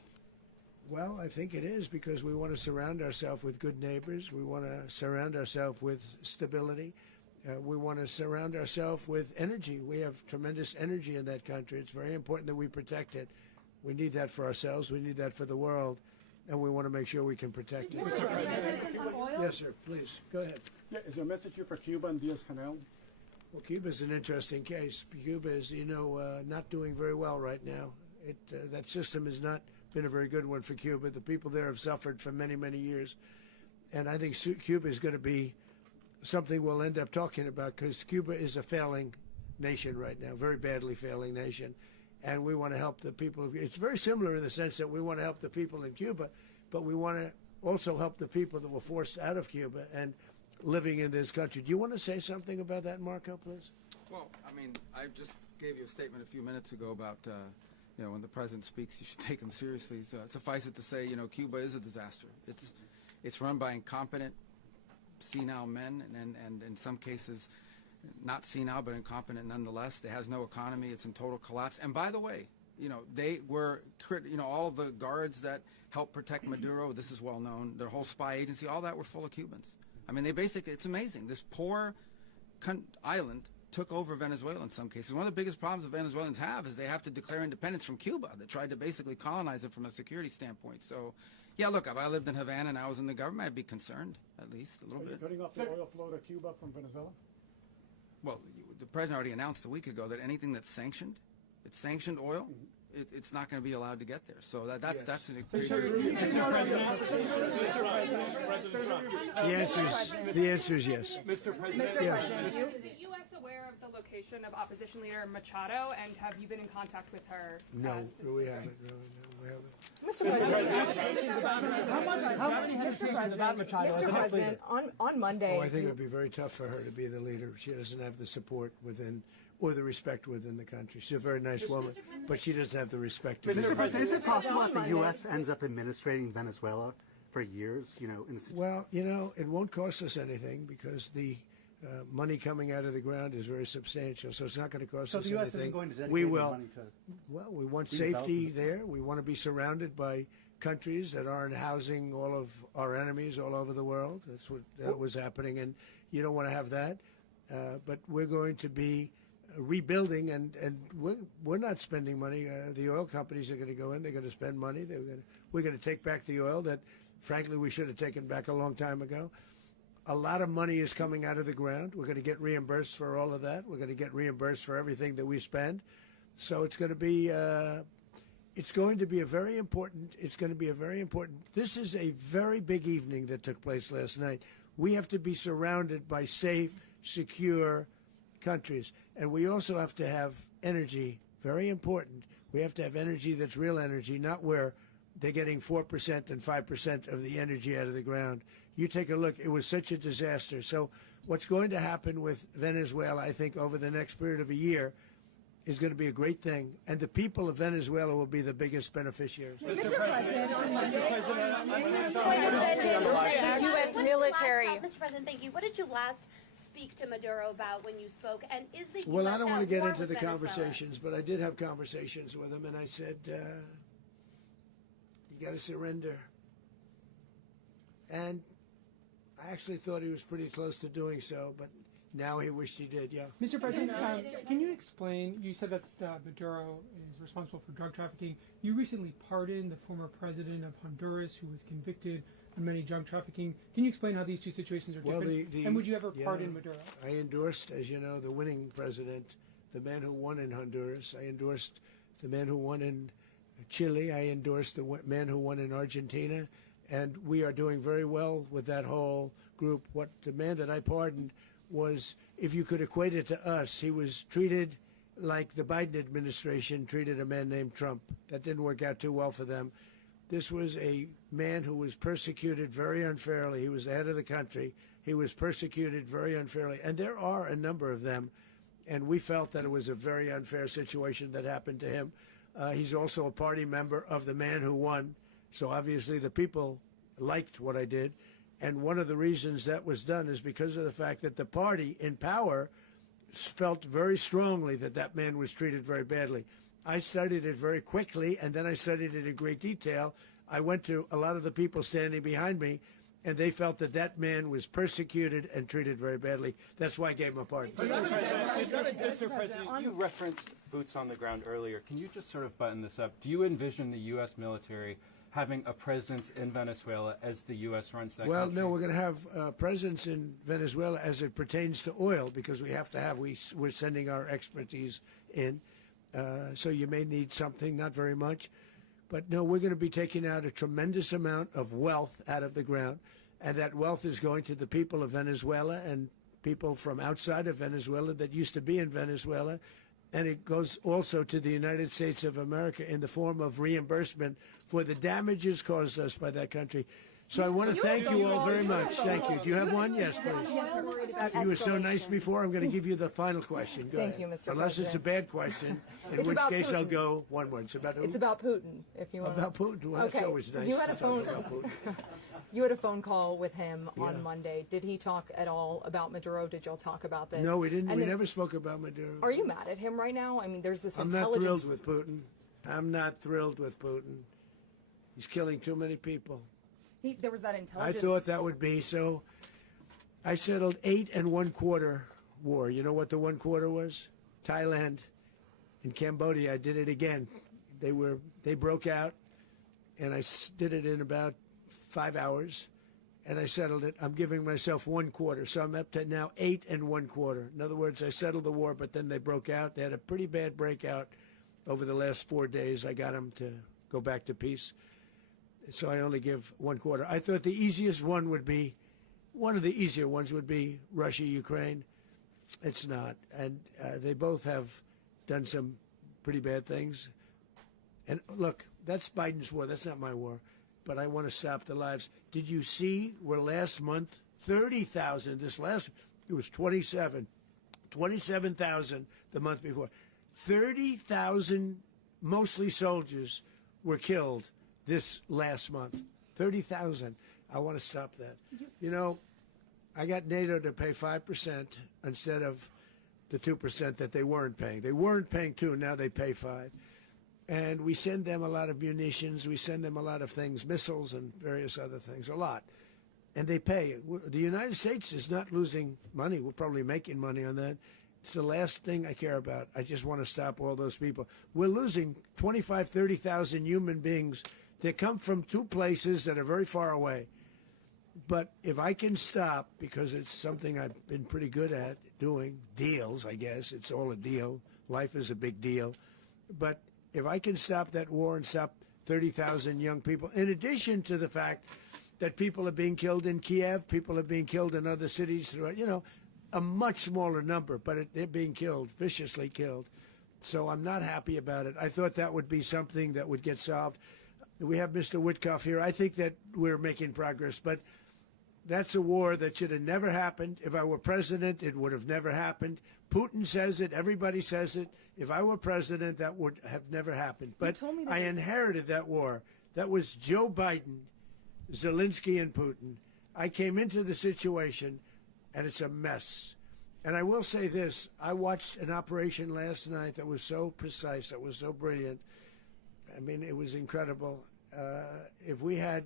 Well, I think it is because we want to surround ourselves with good neighbors. We want to surround ourselves with stability. We want to surround ourselves with energy. We have tremendous energy in that country. It's very important that we protect it. We need that for ourselves. We need that for the world. And we want to make sure we can protect it. Yes, sir. Please, go ahead. Yeah, is there a message here for Cuba and Diaz-Canel? Well, Cuba's an interesting case. Cuba is, not doing very well right now. That system has not been a very good one for Cuba. The people there have suffered for many, many years. And I think Cuba is going to be something we'll end up talking about, because Cuba is a failing nation right now, very badly failing nation. And we want to help the people. It's very similar in the sense that we want to help the people in Cuba, but we want to also help the people that were forced out of Cuba and living in this country. Do you want to say something about that, Marco, please? Well, I mean, I just gave you a statement a few minutes ago about, when the president speaks, you should take him seriously. So suffice it to say, Cuba is a disaster. It's run by incompetent, senile men, and in some cases, not senile, but incompetent nonetheless. It has no economy. It's in total collapse. And by the way, they were, all of the guards that helped protect Maduro, this is well known, their whole spy agency, all that were full of Cubans. I mean, they basically, it's amazing. This poor island took over Venezuela in some cases. One of the biggest problems the Venezuelans have is they have to declare independence from Cuba. They tried to basically colonize it from a security standpoint. So, yeah, look, if I lived in Havana and I was in the government, I'd be concerned, at least a little bit. Are you cutting off the oil flow to Cuba from Venezuela? Well, the president already announced a week ago that anything that's sanctioned, it's sanctioned oil, it's not going to be allowed to get there. So that's an The answer is yes. Mr. President, is the U.S. aware of the location of opposition leader Machado, and have you been in contact with her? No, we haven't. No, we haven't. How many hesitations about Machado as the next leader? On Monday. Oh, I think it would be very tough for her to be the leader. She doesn't have the support within or the respect within the country. She's a very nice woman, but she doesn't have the respect. Mr. President, is it possible that the U.S. ends up administrating Venezuela for years? Well, it won't cost us anything because the money coming out of the ground is very substantial, so it's not going to cost us anything. So the U.S. isn't going to dedicate we will. money to... Well, we want safety there. We want to be surrounded by countries that aren't housing all of our enemies all over the world. That's what was happening, and you don't want to have that. But we're going to be rebuilding, and we're not spending money. The oil companies are going to go in. They're going to spend money. We're going to take back the oil that, frankly, we should have taken back a long time ago. A lot of money is coming out of the ground. We're going to get reimbursed for all of that. We're going to get reimbursed for everything that we spend. So it's going to be a very important. This is a very big evening that took place last night. We have to be surrounded by safe, secure countries, and we also have to have energy. Very important. We have to have energy that's real energy, not where they're getting 4% and 5% of the energy out of the ground. You take a look. It was such a disaster. So what's going to happen with Venezuela, I think, over the next period of a year is going to be a great thing, and the people of Venezuela will be the biggest beneficiaries. Mr. President, on Monday, U.S. military. Mr. President, thank you. What did you last speak to Maduro about when you spoke? And is the Well, US I don't want to get into the Venezuela? conversations, but I did have conversations with him, and I said, you got to surrender. And I actually thought he was pretty close to doing so, but now he wished he did, yeah. Mr. President, can you explain, you said that Maduro is responsible for drug trafficking. You recently pardoned the former president of Honduras who was convicted on many drug trafficking. Can you explain how these two situations are different? And would you ever pardon Maduro? I endorsed, as you know, the winning president, the man who won in Honduras. I endorsed the man who won in Chile. I endorsed the man who won in Argentina. And we are doing very well with that whole group. What the man that I pardoned was, if you could equate it to us, he was treated like the Biden administration treated a man named Trump. That didn't work out too well for them. This was a man who was persecuted very unfairly. He was the head of the country. He was persecuted very unfairly. And there are a number of them. And we felt that it was a very unfair situation that happened to him. He's also a party member of the man who won. So obviously the people liked what I did. And one of the reasons that was done is because of the fact that the party in power felt very strongly that that man was treated very badly. I studied it very quickly, and then I studied it in great detail. I went to a lot of the people standing behind me, and they felt that that man was persecuted and treated very badly. That's why I gave him a pardon. Mr. President, you referenced boots on the ground earlier. Can you just sort of button this up? Do you envision the U.S. military having a presence in Venezuela as the U.S. runs that country? Well, no, we're going to have a presence in Venezuela as it pertains to oil, because we have to have, we're sending our expertise in. So you may need something, not very much. But no, we're going to be taking out a tremendous amount of wealth out of the ground. and that wealth is going to the people of Venezuela and people from outside of Venezuela that used to be in Venezuela. And it goes also to the United States of America in the form of reimbursement for the damages caused us by that country. So I want to thank you all very much. Thank you. Do you have one? Yes, please. You were so nice before. I'm going to give you the final question. Go Thank ahead. you, Mr. Unless it's a bad question, in It's which about case I'll Putin. go one word. It's about who? It's about Putin, if you want. About Putin. Well, Okay. that's always nice. You had a to talk phone. about Putin. You had a phone call with him Yeah. on Monday. Did he talk at all about Maduro? Did y'all talk about this? No, we didn't. And We then- never spoke about Maduro. Are you mad at him right now? I mean, there's this I'm not intelligence. thrilled with Putin. I'm not thrilled with Putin. He's killing too many people. There was that I intelligence. thought that would be so. I settled 8 1/4 war. You know what the 1/4 was? Thailand and Cambodia. I did it again. They broke out, and I did it in about 5 hours, and I settled it. I'm giving myself 1/4, so I'm up to now 8 1/4. In other words, I settled the war, but then they broke out. They had a pretty bad breakout over the last 4 days. I got them to go back to peace. So I only give 1/4. I thought the easiest one would be, one of the easier ones would be Russia, Ukraine. It's not. And they both have done some pretty bad things. And look, that's Biden's war. That's not my war. But I want to stop the lives. Did you see where last month, 30,000, it was 27,000 the month before. 30,000, mostly soldiers, were killed this last month. 30,000. I want to stop that. You know, I got NATO to pay 5% instead of the 2% that they weren't paying. They weren't paying 2, now they pay 5. And we send them a lot of munitions, we send them a lot of things, missiles and various other things, a lot. And they pay. The United States is not losing money. We're probably making money on that. It's the last thing I care about. I just want to stop all those people. We're losing 25, 30,000 human beings that come from 2 places that are very far away. But if I can stop, because it's something I've been pretty good at doing, deals, I guess. It's all a deal. Life is a big deal. But if I can stop that war and stop 30,000 young people, in addition to the fact that people are being killed in Kiev, people are being killed in other cities throughout, you know, a much smaller number, but they're being killed, viciously killed. So I'm not happy about it. I thought that would be something that would get solved. We have Mr. Witkoff here. I think that we're making progress, but that's a war that should have never happened. If I were president, it would have never happened. Putin says it. Everybody says it. If I were president, that would have never happened. But I inherited that war. That was Joe Biden, Zelensky, and Putin. I came into the situation, and it's a mess. And I will say this. I watched an operation last night that was so precise, that was so brilliant. I mean, it was incredible. If we had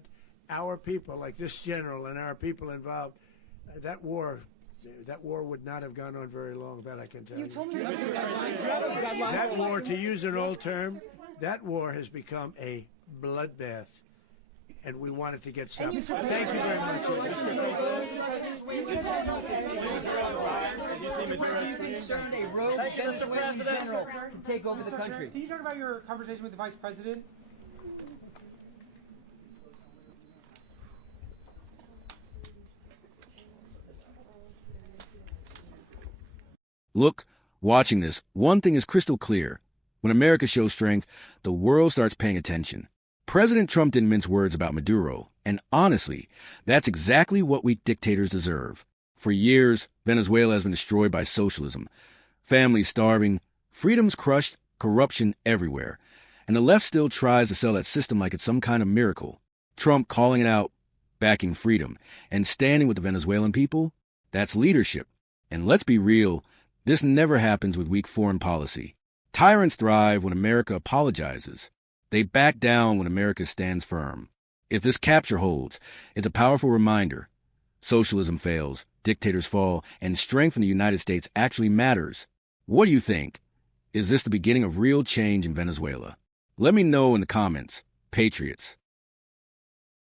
our people, like this general and our people involved, that war would not have gone on very long, that I can tell you. That war, to use an old term, that war has become a bloodbath, and we want it to get stopped. Thank you very much. Are you concerned a rogue Venezuelan general can take over the country? Can you talk about your conversation with the vice president? Look, watching this, one thing is crystal clear. When America shows strength, the world starts paying attention. President Trump didn't mince words about Maduro, and honestly, that's exactly what weak dictators deserve. For years, Venezuela has been destroyed by socialism. Families starving, freedoms crushed, corruption everywhere. And the left still tries to sell that system like it's some kind of miracle. Trump calling it out, backing freedom, and standing with the Venezuelan people, that's leadership. And let's be real, this never happens with weak foreign policy. Tyrants thrive when America apologizes. They back down when America stands firm. If this capture holds, it's a powerful reminder. Socialism fails, dictators fall, and strength in the United States actually matters. What do you think? Is this the beginning of real change in Venezuela? Let me know in the comments. Patriots.